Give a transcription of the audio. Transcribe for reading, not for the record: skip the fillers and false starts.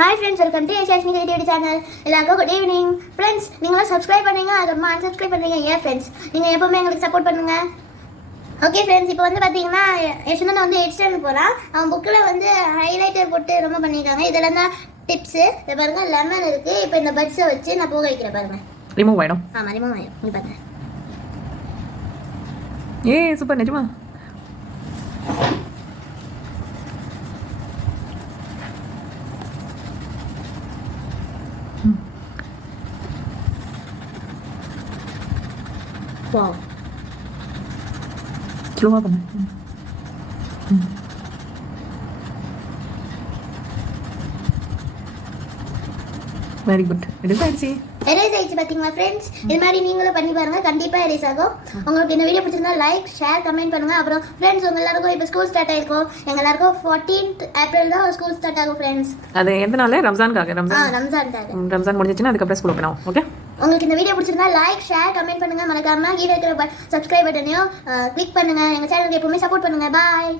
Hi friends, welcome to Yashashni Creativity channel. எல்லாருக்கும் good evening. Friends, நீங்களும் subscribe பண்ணுங்க, அதுக்கப்புறமா unsubscribe பண்ணுங்க. ஏன் friends, நீங்க எப்பவுமே எங்களுக்கு சப்போர்ட் பண்ணுங்க. ஓகே ஃப்ரெண்ட்ஸ், இப்போ வந்து பார்த்தீங்கன்னா யஷ்வந்தன் வந்து 8th ஸ்டாண்டர்ட் போகிறான். அவன் புக்கில் வந்து ஹைலைட்டர் போட்டு ரொம்ப பண்ணியிருக்காங்க. இதெல்லாம் தான் டிப்ஸு. இதை பாருங்க, லெமன் இருக்குது. இப்போ இந்த பட்ஸை வச்சு நான் போக வைக்கிறேன் பாருங்க. ரிமூவ் ஆகிடும். ஆமாம், ரிமூவ் ஆகிடும். நீ பாருங்க. சூப்பர் நிஜமா. வாவ், ஸ்லோவாக பண்ணு. Very good. எரேஸ் ஆயிடுச்சு. எரேஸ் ஆயிடுச்சு பார்த்தீங்களா ஃப்ரெண்ட்ஸ்? இது மாதிரி நீங்களும் பண்ணி பாருங்க, கண்டிப்பாக எரேஸ் ஆகும். உங்களுக்கு இந்த வீடியோ பிடிச்சிருந்தா லைக், ஷேர், கமெண்ட் பண்ணுங்க. அப்புறம் ஃப்ரெண்ட்ஸ், உங்க எல்லாருக்கும் இப்போ ஸ்கூல் ஸ்டார்ட் ஆயிருக்கும். எங்க எல்லாருக்கும் 14th ஏப்ரல் தான் ஸ்கூல் ஸ்டார்ட் ஆகும் ஃப்ரெண்ட்ஸ். அது எதனால? ரம்ஜானுக்காக. ரம்ஜான் முடிஞ்சிச்சுன்னா அதுக்கப்புறம் ஸ்கூல் ஓப்பன் ஆகும். ஓகே, உங்களுக்கு இந்த வீடியோ பிடிச்சிருந்தா லைக், ஷேர், கமெண்ட் பண்ணுங்க. மறக்காம கீழே இருக்கிற சப்ஸ்கிரைப் பட்டனையும் கிளிக் பண்ணுங்க. எங்க சேனலுக்கு எப்பவுமே சப்போர்ட் பண்ணுங்க. பாய்.